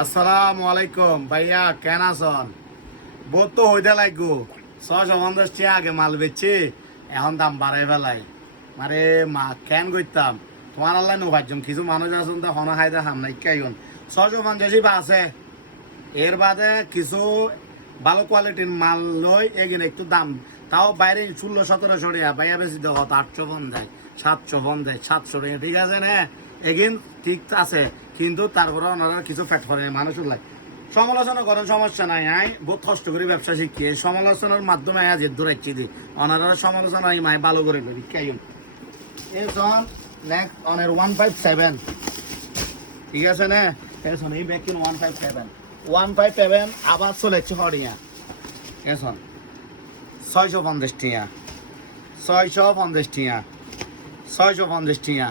আসসালামু আলাইকুম ভাইয়া, কেন আছেন? বোধ তো হইতে লাগবো 650 আগে মাল বেচছি, এখন দাম বাড়াই ফেলাই। মানে মা কেন করতাম তোমার আল্লাহ নো ভাবছুন কিছু মানুষ আছেন তো হন খাইতে হাম নাই কেন 650 বা আছে। এর বাদে কিছু ভালো কোয়ালিটির মাল লই এগিয়ে একটু দাম, তাও বাইরে 1600-1700 টাকা ভাইয়া বেশি দেখো 850 750 700 টাকা, ঠিক আছে না? এগিন ঠিক আছে, কিন্তু তারপরে ওনারা কিছু ফ্যাট করে মানুষের লাগে সমালোচনা করেন, সমস্যা নাই। আই বহুত কষ্ট করে ব্যবসা শিখি, এই সমালোচনার মাধ্যমে আজ দূরাচ্ছি দি ওনারা সমালোচনা মাই ভালো করে করি কেন। এখন নেক্সট অনের 157, ঠিক আছে না? এখন এই ব্যাকিন 157 আবার চলেছে হরিয়া। এখন 650 টিয়া 650 টিয়া 650 টিয়া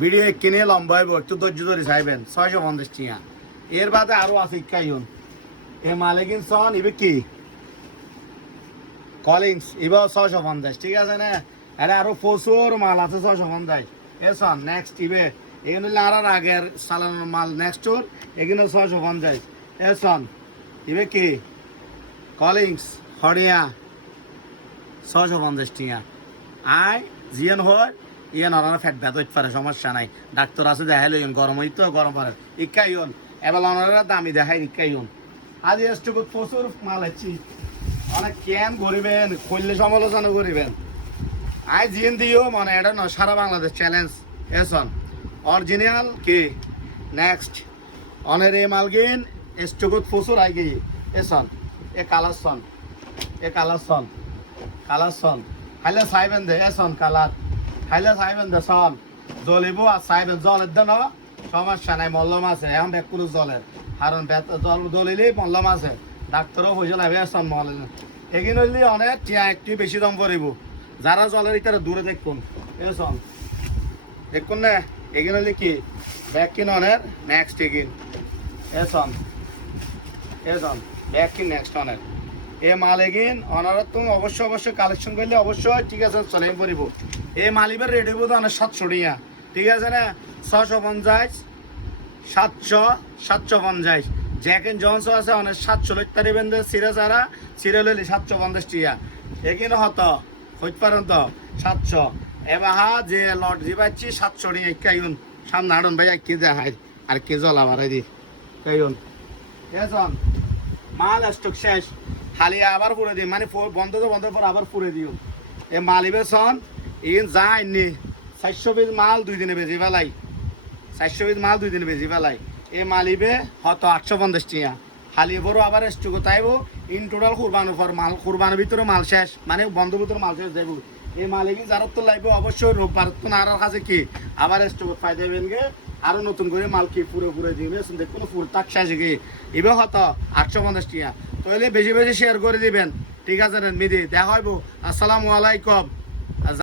ভিডিও কিনে লম্বাইব, একটু ধৈর্য ধরে চাইবেন। 650 টিয়া। এর বাদে আরো আছে কাইন এ মালিকিন সন ইবে কি কলিংস ইবে 650, ঠিক আছে না? আরে আরো প্রচুর মাল আছে 650। এসন নেক্সট ইবে এগুলো আর আগের সালানোর মাল নেক্সট ওর এগুলো 650। এসন ইবে কি কলিংস হরিয়া 650 টিয়া। আই জিয়ান হয় ইয়ে নরানা ফ্যাট ব্যথ হইতে পারে, সমস্যা নাই। ডাক্তার আছে দেখাই লইন, গরম হইতো গরম পারে ইকাইন এবার অনারা দামি দেখাই ইকাইন। আজ এসটুকু প্রচুর মাল হচ্ছি, অনেক কেন করিবেন করলে সমালোচনা করিবেন। আই জিন দিও মানে এটা নয়, সারা বাংলাদেশ চ্যালেঞ্জ। এসন অরিজিনাল কি নেক্সট অনের এ মালগিন এসটুকু প্রচুর আই গিয়ে। এসন এ কালার সন এ কালার সন কালার সন খাইলে চাইবেন দে। এসন কালার খাইলে চাইবেন দে সন জ্বলিব আর চাইবেন জলের দেন সমস্যা নাই, মল্লম আছে এখন কোনো জলের কারণ জল জ্বলিলেই মল্লম আছে। ডাক্তারও পয়সা লাগবে। এসন মল এগিন হইলে অনেক টিয়া একটু বেশি দাম পড়িব, যারা জলের ইতারা দূরে দেখুন। এসন দেখুন না এগিন হইলে কি ব্যাক কিন অনের নেক্সট এগিন। এসন এসন ব্যাক কিন নেক্সট অনের এ মাল এগিন অনারা তুমি অবশ্যই কালেকশন করলে অবশ্যই, ঠিক আছে চলে পড়িব। এই মালিবের রেডি বোধ অনেক 700 টিয়া, ঠিক আছে না? 650 700 750 জ্যাক এন্ড জনস আছে অনেক 700 লইতে পারিবেন। সিরে যারা সিরে লইলি 750 টিয়া এখানে হতো হইতে পারেন তো 700। এবার হা যে লট যে পাচ্ছি 700 টিয়া কাইন সামনে আড়ন ভাই কি দেখাই আর কে জলা বাড়াই দি কাইন। এসন মাল স্টক শেষ, খালি আবার পুরে দিই মানে বন্ধ পর আবার পুরে দিও। এ মালিবে সন ইন যায়নি 400 পিস মাল 2 দিনে বেজি ফেলাই, 400 পিস মাল 2 দিনে বেজি ফেলাই। এ মালিবে হয়তো 850 টিয়া খালি বড় আবার স্টক তাইব। ইন টোটাল কুরবানোর পর মাল কুরবানোর ভিতরে মাল শেষ, মানে বন্ধ ভিতরে মাল শেষ দেব। এই মালিকই যারা তো লাগবে অবশ্যই রোববার তো আর কাছে কি আবার স্টক পাই দেবেন গে, আরো নতুন করে মাল কি পুরো দিবে দেখুন ফুল তাক শেষ গিয়ে এবার হয়তো 850 টিয়া। তাহলে বেশি শেয়ার করে দিবেন, ঠিক আছে? মিদি দেখা হইব। আসসালামু আলাইকুম।